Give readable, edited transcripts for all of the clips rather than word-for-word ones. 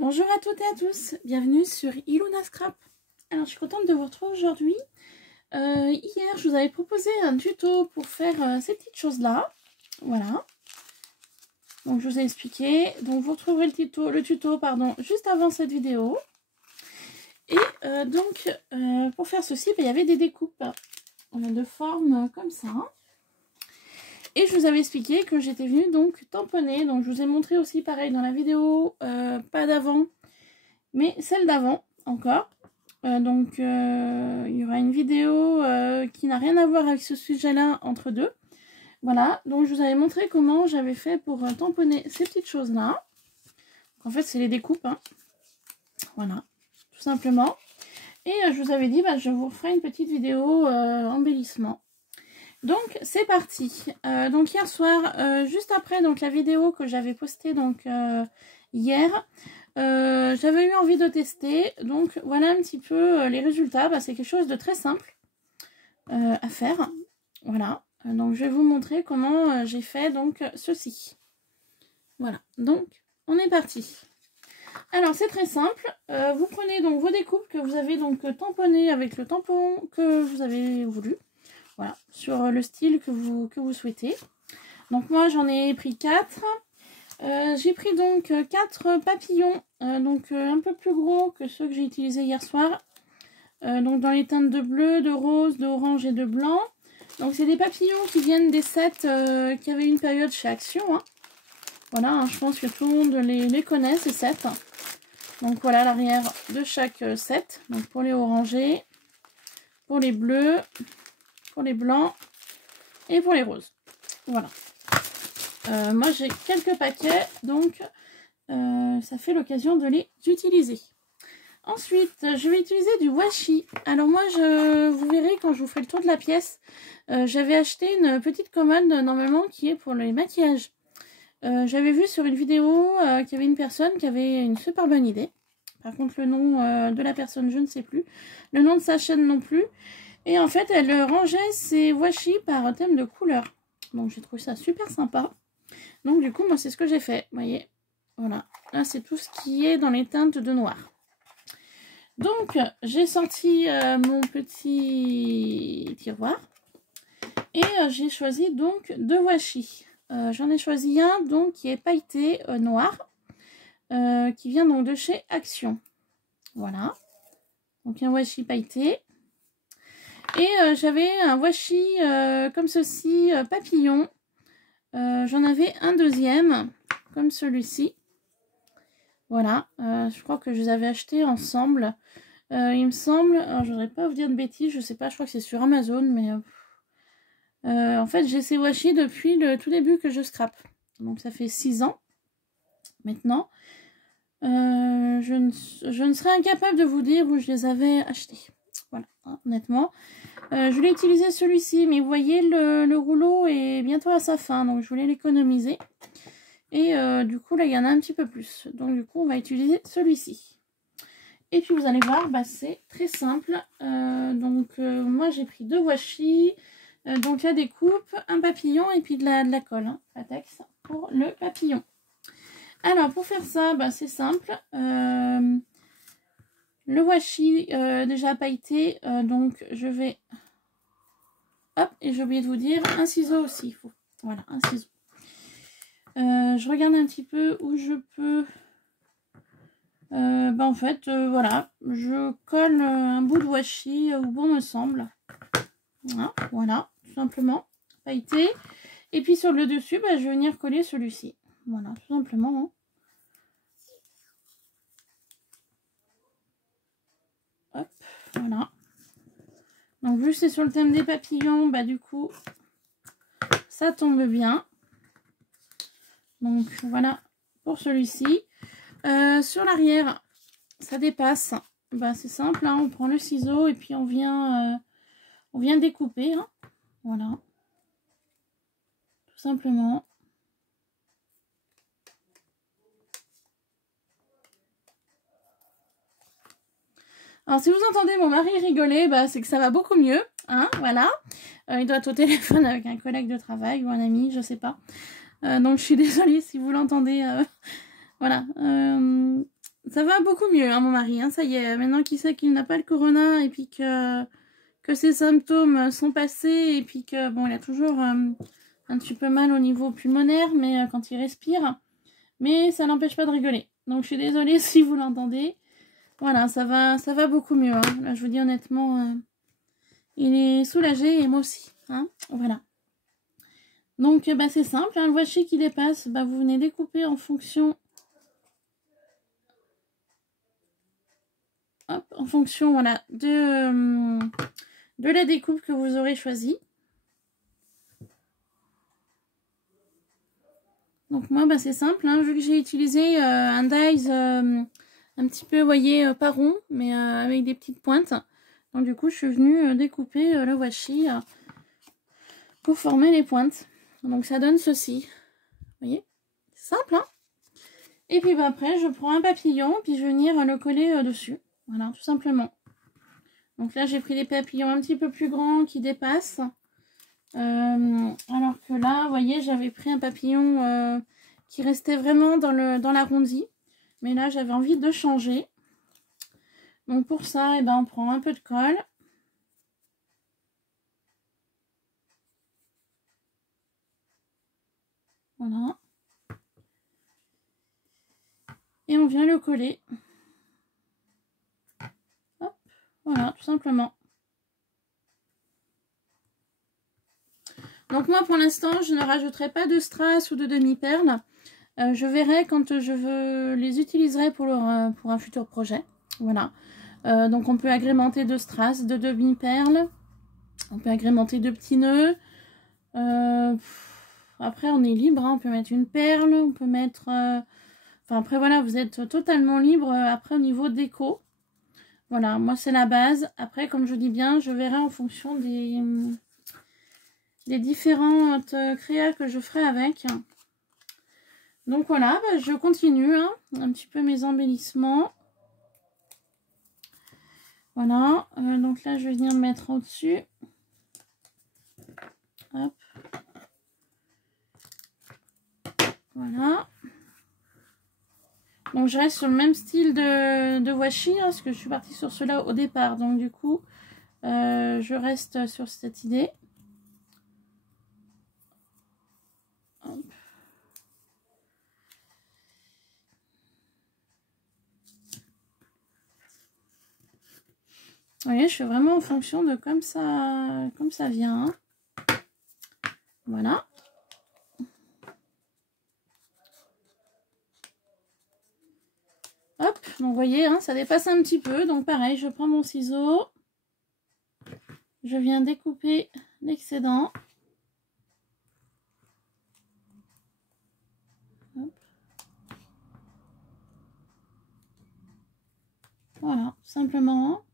Bonjour à toutes et à tous, bienvenue sur Iluna Scrap. Alors je suis contente de vous retrouver aujourd'hui. Hier je vous avais proposé un tuto pour faire ces petites choses là. Voilà. Donc je vous ai expliqué. Donc vous retrouverez le tuto juste avant cette vidéo. Et pour faire ceci, il y avait des découpes de forme comme ça. Et je vous avais expliqué que j'étais venue donc tamponner. Donc je vous ai montré aussi pareil dans la vidéo, pas d'avant, mais celle d'avant encore. Il y aura une vidéo qui n'a rien à voir avec ce sujet-là entre deux. Voilà, donc je vous avais montré comment j'avais fait pour tamponner ces petites choses-là. En fait, c'est les découpes, hein. Voilà, tout simplement. Et je vous avais dit, je vous ferai une petite vidéo embellissement. Donc c'est parti. Donc hier soir, juste après la vidéo que j'avais postée hier, j'avais eu envie de tester. Donc voilà un petit peu les résultats. C'est quelque chose de très simple à faire. Voilà. Donc je vais vous montrer comment j'ai fait ceci. Voilà. Donc on est parti. Alors c'est très simple. Vous prenez donc vos découpes que vous avez tamponnées avec le tampon que vous avez voulu. Voilà, sur le style que vous souhaitez. Donc moi j'en ai pris 4. J'ai pris 4 papillons, un peu plus gros que ceux que j'ai utilisés hier soir. Donc dans les teintes de bleu, de rose, d'orange et de blanc. Donc c'est des papillons qui viennent des sets qui avaient une période chez Action. Hein. Voilà, hein, je pense que tout le monde les connaît ces sets. Donc voilà l'arrière de chaque set. Donc pour les orangés, pour les bleus, pour les blancs et pour les roses. Voilà. Moi j'ai quelques paquets, donc ça fait l'occasion de les utiliser. Ensuite, je vais utiliser du washi. Alors moi, vous verrez quand je vous ferai le tour de la pièce, j'avais acheté une petite commode normalement qui est pour les maquillages. J'avais vu sur une vidéo qu'il y avait une personne qui avait une super bonne idée. Par contre, le nom de la personne, je ne sais plus. Le nom de sa chaîne non plus. Et en fait, elle rangeait ses washi par thème de couleur. Donc, j'ai trouvé ça super sympa. Donc, du coup, moi, c'est ce que j'ai fait. Vous voyez, voilà. Là, c'est tout ce qui est dans les teintes de noir. Donc, j'ai sorti mon petit tiroir. Et j'ai choisi deux washi. J'en ai choisi un qui est pailleté noir. Qui vient de chez Action. Voilà. Donc, un washi pailleté. Et j'avais un washi comme ceci, papillon. J'en avais un deuxième, comme celui-ci. Voilà, je crois que je les avais achetés ensemble. Il me semble, alors je voudrais pas vous dire de bêtises, je sais pas, je crois que c'est sur Amazon, mais en fait j'ai ces washi depuis le tout début que je scrape. Donc ça fait 6 ans maintenant. Je ne serais incapable de vous dire où je les avais achetés. Voilà, honnêtement. Je voulais utiliser celui-ci, mais vous voyez, le rouleau est bientôt à sa fin, donc je voulais l'économiser. Et du coup, là, il y en a un petit peu plus. Donc, du coup, on va utiliser celui-ci. Et puis, vous allez voir, c'est très simple. Moi, j'ai pris 2 washi. Donc, la découpe, un papillon et puis de la colle, hein, latex pour le papillon. Alors, pour faire ça, c'est simple. Le washi déjà pailleté, donc je vais... Hop, et j'ai oublié de vous dire, un ciseau aussi, il faut. Voilà, un ciseau. Je regarde un petit peu où je peux... en fait, voilà, je colle un bout de washi où bon me semble. Voilà, tout simplement, pailleté. Et puis sur le dessus, je vais venir coller celui-ci. Voilà, tout simplement. Hein. Hop, voilà. Donc, vu que c'est sur le thème des papillons, du coup, ça tombe bien. Donc, voilà pour celui-ci. Sur l'arrière, ça dépasse. C'est simple, hein, on prend le ciseau et puis on vient découper. Hein. Voilà. Tout simplement. Alors, si vous entendez mon mari rigoler, c'est que ça va beaucoup mieux. Hein, voilà. Il doit être au téléphone avec un collègue de travail ou un ami, je sais pas. Donc, je suis désolée si vous l'entendez. Voilà. ça va beaucoup mieux, hein, mon mari. Hein, ça y est, maintenant qu'il sait qu'il n'a pas le corona et puis que ses symptômes sont passés et puis que, bon, il a toujours un petit peu mal au niveau pulmonaire, mais quand il respire. Mais ça n'empêche pas de rigoler. Donc, je suis désolée si vous l'entendez. Voilà, ça va beaucoup mieux. Hein. Là, je vous dis honnêtement, il est soulagé et moi aussi. Hein, voilà. Donc, bah, c'est simple. Hein, le washi qui dépasse, bah, vous venez découper en fonction... Hop, en fonction, voilà, de la découpe que vous aurez choisie. Donc, moi, bah, c'est simple. Hein, vu que j'ai utilisé un dies un petit peu, vous voyez, pas rond, mais avec des petites pointes. Donc, du coup, je suis venue découper le washi pour former les pointes. Donc, ça donne ceci. Vous voyez? C'est simple, hein? Et puis, bah, après, je prends un papillon, puis je vais venir le coller dessus. Voilà, tout simplement. Donc là, j'ai pris des papillons un petit peu plus grands qui dépassent. Alors que là, vous voyez, j'avais pris un papillon qui restait vraiment dans l'arrondi. Mais là, j'avais envie de changer. Donc pour ça, eh ben, on prend un peu de colle. Voilà. Et on vient le coller. Hop, voilà, tout simplement. Donc moi, pour l'instant, je ne rajouterai pas de strass ou de demi-perles. Je verrai quand je les utiliserai pour un futur projet. Voilà. Donc on peut agrémenter de strass, de demi-perles. On peut agrémenter de petits nœuds. Après, on est libre. Hein. On peut mettre une perle. On peut mettre... Enfin, après, voilà, vous êtes totalement libre. Après, au niveau déco. Voilà, moi, c'est la base. Après, comme je dis bien, je verrai en fonction des différentes créas que je ferai avec. Donc voilà, bah, je continue hein, un petit peu mes embellissements. Voilà, donc là je vais venir me mettre au-dessus. Hop. Voilà. Donc je reste sur le même style de washi, hein, parce que je suis partie sur cela au départ. Donc du coup, je reste sur cette idée. Hop. Vous voyez, je fais vraiment en fonction de comme ça vient. Hein. Voilà. Hop, donc vous voyez, hein, ça dépasse un petit peu. Donc pareil, je prends mon ciseau. Je viens découper l'excédent. Voilà, simplement.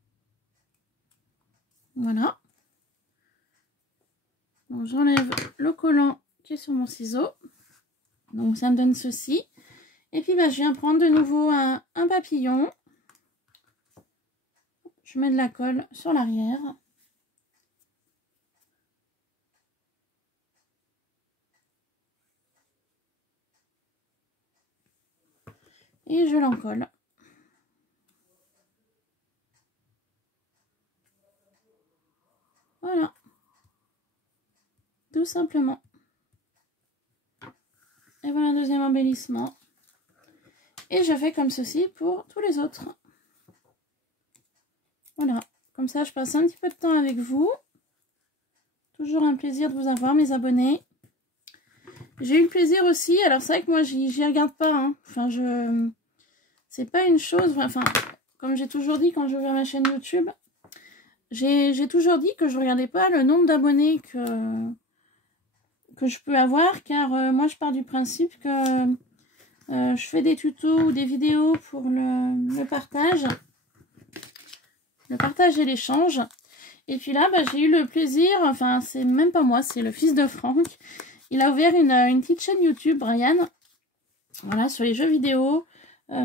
Voilà. Donc j'enlève le collant qui est sur mon ciseau. Donc ça me donne ceci. Et puis bah, je viens prendre de nouveau un papillon. Je mets de la colle sur l'arrière. Et je l'encolle. Voilà. Tout simplement. Et voilà un deuxième embellissement. Et je fais comme ceci pour tous les autres. Voilà. Comme ça, je passe un petit peu de temps avec vous. Toujours un plaisir de vous avoir, mes abonnés. J'ai eu le plaisir aussi. Alors, c'est vrai que moi, j'y regarde pas. Hein. Enfin, c'est pas une chose... Enfin, comme j'ai toujours dit quand j'ai ouvert ma chaîne YouTube, j'ai toujours dit que je regardais pas le nombre d'abonnés que je peux avoir. Car moi, je pars du principe que je fais des tutos ou des vidéos pour le partage. Le partage et l'échange. Et puis là, bah, j'ai eu le plaisir, enfin, c'est même pas moi, c'est le fils de Franck. Il a ouvert une petite chaîne YouTube, Brian. Voilà, sur les jeux vidéo,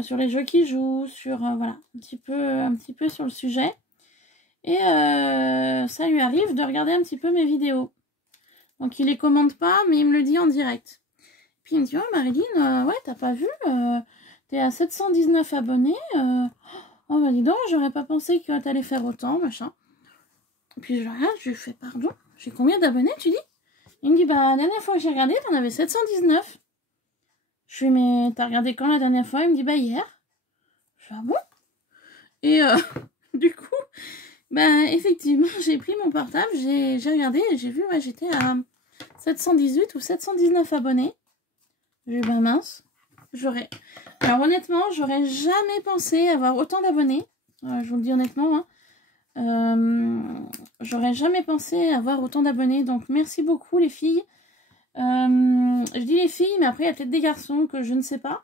sur les jeux qu'il joue, sur, voilà, un petit peu sur le sujet. Et ça lui arrive de regarder un petit peu mes vidéos. Donc, il les commente pas, mais il me le dit en direct. Puis il me dit, oh Marilyn, ouais, t'as pas vu t'es à 719 abonnés. Oh bah dis donc, j'aurais pas pensé que t'allais faire autant, machin. Et puis je regarde, je lui fais pardon, j'ai combien d'abonnés, tu dis? Il me dit, bah la dernière fois que j'ai regardé, t'en avais 719. Je lui dis, mais t'as regardé quand la dernière fois? Il me dit, bah hier. Je fais, ah bon? Et du coup, bah effectivement, j'ai pris mon portable, j'ai regardé et j'ai vu, ouais, j'étais à 718 ou 719 abonnés. J'ai dit, bah mince, alors honnêtement, j'aurais jamais pensé avoir autant d'abonnés. Je vous le dis honnêtement, hein. J'aurais jamais pensé avoir autant d'abonnés. Donc merci beaucoup les filles. Je dis les filles, mais après il y a peut-être des garçons que je ne sais pas.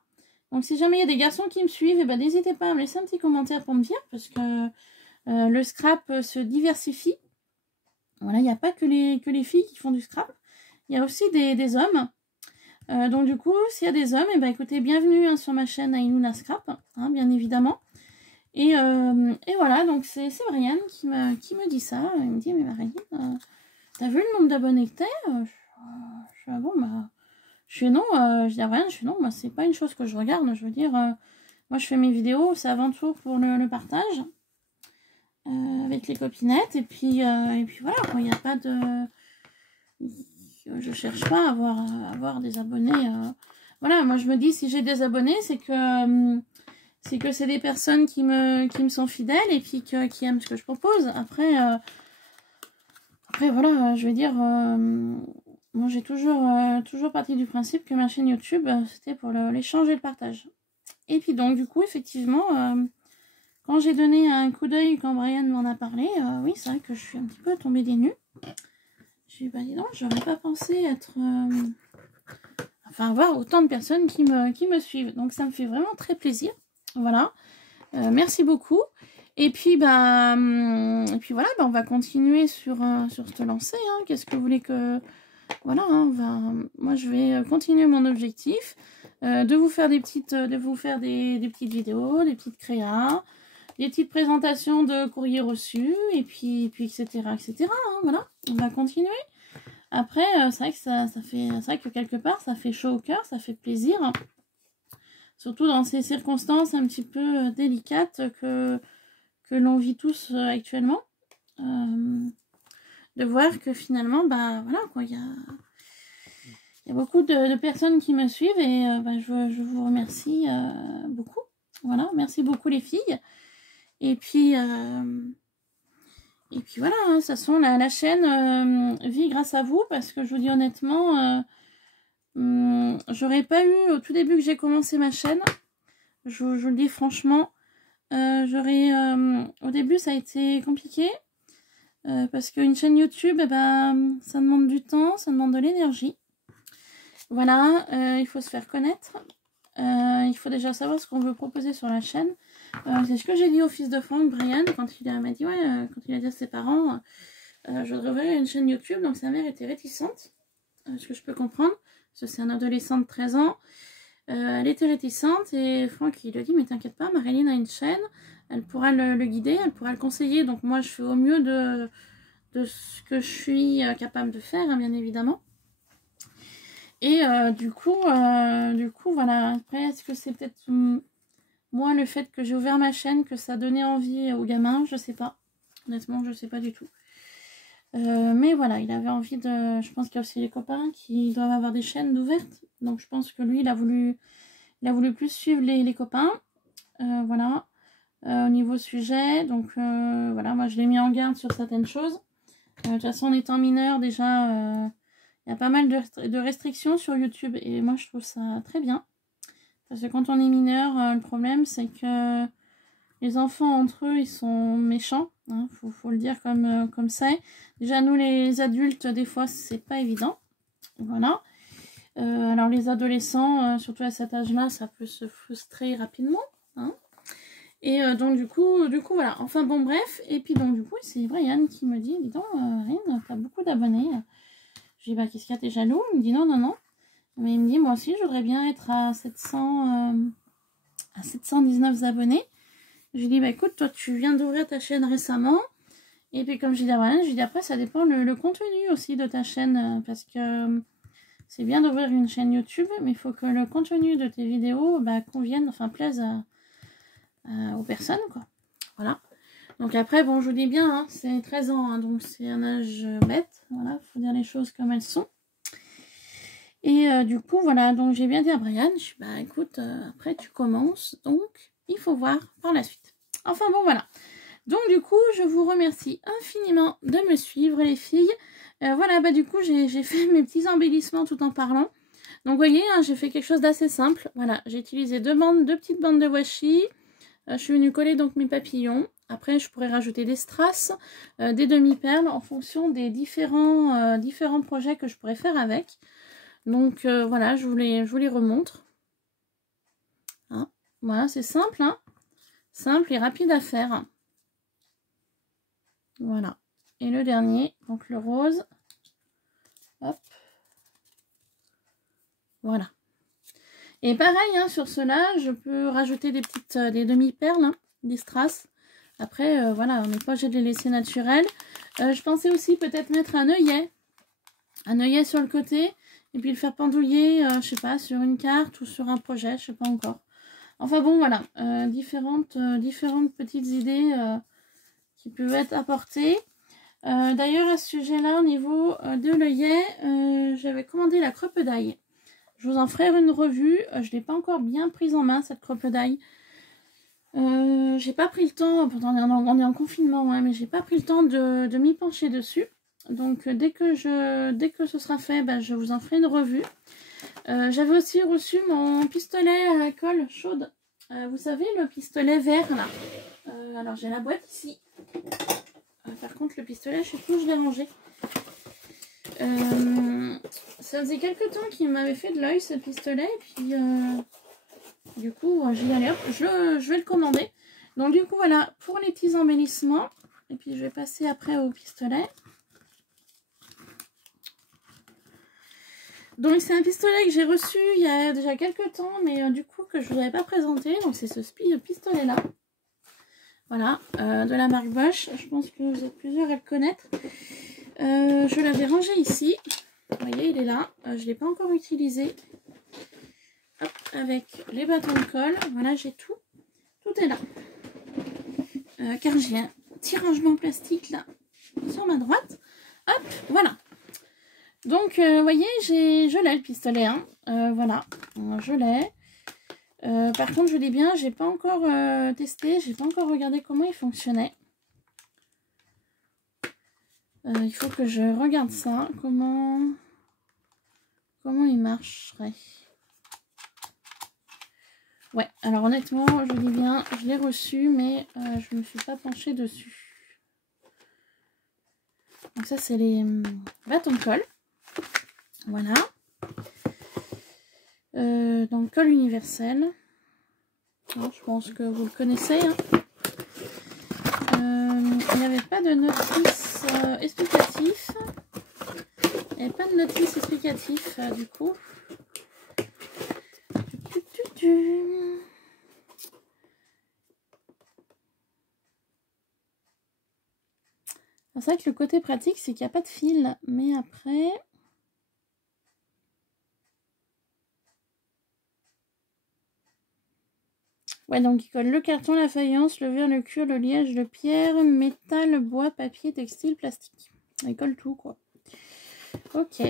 Donc si jamais il y a des garçons qui me suivent, eh ben, n'hésitez pas à me laisser un petit commentaire pour me dire. Parce que le scrap se diversifie. Voilà, il n'y a pas que les filles qui font du scrap. Il y a aussi des hommes. Donc du coup, s'il y a des hommes, et ben écoutez, bienvenue hein, sur ma chaîne Iluna Scrap, hein, bien évidemment. Et voilà, donc c'est Brian qui me dit ça. Il me dit, mais Marianne, t'as vu le nombre d'abonnés que t'es? Je suis, ah bon, bah, je suis non, je dis à Brian, je suis non, moi c'est pas une chose que je regarde, je veux dire, moi je fais mes vidéos, c'est avant tout pour le partage, avec les copinettes, et puis voilà, il n'y a pas de... Je cherche pas à avoir des abonnés. Voilà, moi je me dis si j'ai des abonnés, c'est que c'est des personnes qui me sont fidèles et puis qui aiment ce que je propose. Après voilà, je veux dire, moi j'ai toujours parti du principe que ma chaîne YouTube, c'était pour l'échange et le partage. Et puis donc du coup, effectivement, quand j'ai donné un coup d'œil, quand Brian m'en a parlé, oui, c'est vrai que je suis un petit peu tombée des nues. J'ai dit, bah dis donc, j'aurais pas pensé être... enfin, avoir autant de personnes qui me suivent. Donc, ça me fait vraiment très plaisir. Voilà. Merci beaucoup. Et puis, voilà, on va continuer sur cette lancée. Hein. Qu'est-ce que vous voulez que... Voilà, hein, moi, je vais continuer mon objectif de vous faire des petites vidéos, des petites créas, des petites présentations de courriers reçus, et puis etc. Hein, voilà, on va continuer. Après, c'est vrai que c'est vrai que quelque part, ça fait chaud au cœur, ça fait plaisir. Surtout dans ces circonstances un petit peu délicates que l'on vit tous actuellement. De voir que finalement, bah voilà, quoi, il y a beaucoup de personnes qui me suivent et je vous remercie beaucoup. Voilà, merci beaucoup les filles. Et puis voilà, hein, de toute façon, la chaîne vit grâce à vous parce que je vous dis honnêtement, j'aurais pas eu, au tout début que j'ai commencé ma chaîne, je vous le dis franchement, au début ça a été compliqué parce qu'une chaîne YouTube, ça demande du temps, ça demande de l'énergie. Voilà, il faut se faire connaître. Il faut déjà savoir ce qu'on veut proposer sur la chaîne. C'est ce que j'ai dit au fils de Franck, Brian, quand il m'a dit, ouais, quand il a dit à ses parents, je voudrais ouvrir une chaîne YouTube. Donc sa mère était réticente, ce que je peux comprendre, parce que c'est un adolescent de 13 ans. Elle était réticente et Franck il lui a dit, mais t'inquiète pas, Marilyn a une chaîne, elle pourra le guider, elle pourra le conseiller. Donc moi je fais au mieux de ce que je suis capable de faire, hein, bien évidemment. Et du coup, voilà. Après, est-ce que c'est peut-être moi le fait que j'ai ouvert ma chaîne, que ça donnait envie aux gamins? Je sais pas. Honnêtement, je sais pas du tout. Mais voilà, il avait envie de... Je pense qu'il y a aussi les copains qui doivent avoir des chaînes d'ouvertes. Donc je pense que lui, il a voulu plus suivre les copains. Voilà. Au niveau sujet. Donc voilà, moi je l'ai mis en garde sur certaines choses. De toute façon, en étant mineur, déjà... il y a pas mal de restrictions sur YouTube et moi je trouve ça très bien. Parce que quand on est mineur, le problème c'est que les enfants entre eux ils sont méchants. Hein, faut le dire comme ça. Déjà nous les adultes des fois c'est pas évident. Voilà. Alors les adolescents, surtout à cet âge-là, ça peut se frustrer rapidement. Hein. Et donc du coup voilà. Enfin bon bref. Et puis donc du coup c'est Brian qui me dit, dis donc Rine, t'as beaucoup d'abonnés. Je dis, bah, qu'est-ce qu'il y a, t'es jaloux? Il me dit, non. Mais il me dit, moi aussi, je voudrais bien être à 719 abonnés. Je lui dis, bah, écoute, toi, tu viens d'ouvrir ta chaîne récemment. Et puis, comme je dis à Brian, je lui dis, après, ça dépend le contenu aussi de ta chaîne. Parce que C'est bien d'ouvrir une chaîne YouTube, mais il faut que le contenu de tes vidéos convienne, enfin plaise aux personnes, quoi. Voilà. Donc après, bon, je vous dis bien, hein, c'est 13 ans, hein, donc c'est un âge bête. Voilà, faut dire les choses comme elles sont. Et du coup, voilà, donc j'ai bien dit à Brian, je suis, bah écoute, après tu commences, donc il faut voir par la suite. Enfin bon, voilà. Donc du coup, je vous remercie infiniment de me suivre, les filles. Voilà, bah du coup, j'ai fait mes petits embellissements tout en parlant. Donc vous voyez, hein, j'ai fait quelque chose d'assez simple. Voilà, j'ai utilisé deux petites bandes de washi. Je suis venue coller donc mes papillons. Après, je pourrais rajouter des strass, des demi-perles en fonction des différents projets que je pourrais faire avec. Donc voilà, je vous les remontre. Hein, voilà, c'est simple, hein, simple et rapide à faire. Voilà. Et le dernier, donc le rose. Hop. Voilà. Et pareil, hein, sur cela, je peux rajouter des demi-perles, hein, des strass. Après, voilà, on n'est pas obligé de les laisser naturels. Je pensais aussi peut-être mettre un œillet sur le côté, et puis le faire pendouiller, je sais pas, sur une carte ou sur un projet, je sais pas encore. Enfin bon, voilà, différentes petites idées qui peuvent être apportées. D'ailleurs, à ce sujet-là, au niveau de l'œillet, j'avais commandé la crocodile. Je vous en ferai une revue. Je ne l'ai pas encore bien prise en main, cette crocodile. J'ai pas pris le temps, pourtant on est en confinement, hein, mais j'ai pas pris le temps de m'y pencher dessus. Donc dès que ce sera fait, je vous en ferai une revue. J'avais aussi reçu mon pistolet à la colle chaude. Vous savez, le pistolet vert là. Alors j'ai la boîte ici. Par contre, le pistolet, je sais plus où je l'ai rangé. Ça faisait quelques temps qu'il m'avait fait de l'œil ce pistolet. Et puis, du coup, j'ai dit, allez hop, je vais le commander. Donc, du coup, voilà, pour les petits embellissements. Et puis, je vais passer après au pistolet. Donc, c'est un pistolet que j'ai reçu il y a déjà quelques temps, mais du coup, que je ne vous avais pas présenté. Donc, c'est ce pistolet-là. Voilà, de la marque Bosch. Je pense que vous êtes plusieurs à le connaître. Je l'avais rangé ici. Vous voyez, il est là. Je ne l'ai pas encore utilisé. Hop, avec les bâtons de colle. Voilà, j'ai tout. Tout est là. Car j'ai un petit rangement plastique là, sur ma droite. Hop, voilà. Donc, vous voyez, je l'ai le pistolet. Hein. Voilà, je l'ai. Par contre, je dis bien, j'ai pas encore testé, j'ai pas encore regardé comment il fonctionnait. Il faut que je regarde ça, comment il marcherait. Ouais, alors honnêtement, je dis bien, je l'ai reçu, mais je ne me suis pas penchée dessus. Donc ça, c'est les bâtons de colle. Voilà. Donc, colle universelle. Alors, je pense que vous le connaissez. Hein. Il n'y avait pas de notice explicatif. Il n'y avait pas de notice explicatif, du coup. C'est vrai que le côté pratique, c'est qu'il n'y a pas de fil. Mais après... Ouais, donc il colle le carton, la faïence, le verre, le cuir, le liège, le pierre, métal, bois, papier, textile, plastique. Il colle tout, quoi. Ok.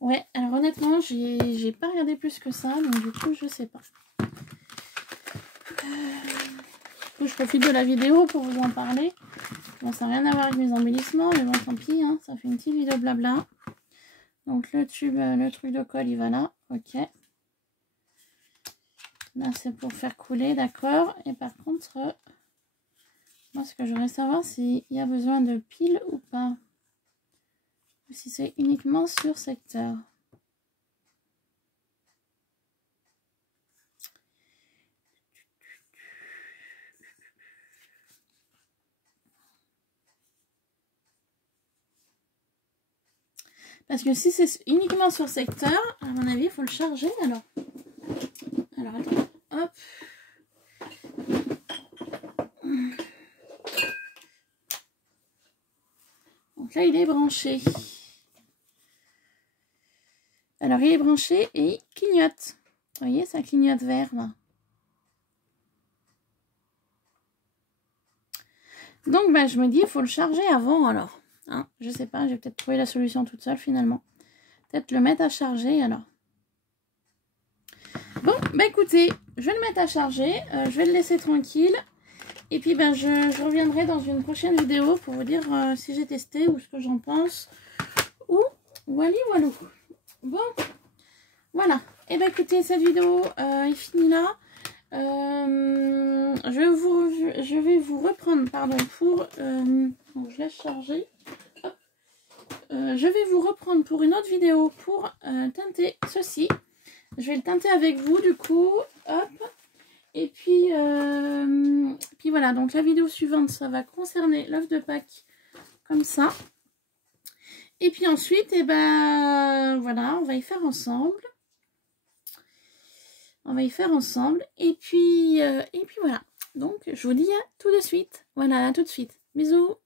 Ouais, alors honnêtement, j'ai pas regardé plus que ça, donc du coup, je sais pas. Je profite de la vidéo pour vous en parler. Bon, ça n'a rien à voir avec mes embellissements, mais bon, tant pis, hein, ça fait une petite vidéo blabla. Donc le tube, le truc de colle, il va là, ok. Là, c'est pour faire couler, d'accord. Et par contre, moi, ce que je voudrais savoir, s'il y a besoin de piles ou pas. Ou si c'est uniquement sur secteur. Parce que si c'est uniquement sur secteur, à mon avis, il faut le charger. Alors attends, hop. Donc là, il est branché. Alors, il est branché et il clignote. Vous voyez, ça clignote vert, là. Donc, bah, je me dis, il faut le charger avant, alors. Hein, je sais pas, j'ai peut-être trouvé la solution toute seule, finalement. Peut-être le mettre à charger, alors. Bon, bah, écoutez, je vais le mettre à charger. Je vais le laisser tranquille. Et puis, ben, je reviendrai dans une prochaine vidéo pour vous dire si j'ai testé ou ce que j'en pense. Ou, wally walou. Bon, voilà. Et ben, écoutez, cette vidéo est finie là. Je vais vous reprendre, pardon, pour... donc je laisse charger. Je vais vous reprendre pour une autre vidéo pour teinter ceci. Je vais le teinter avec vous, du coup. Hop. Et puis voilà. Donc la vidéo suivante, ça va concerner l'œuf de Pâques. Comme ça. Et puis ensuite, et ben voilà, on va y faire ensemble. On va y faire ensemble. Et puis voilà. Donc, je vous dis à tout de suite. Voilà, à tout de suite. Bisous.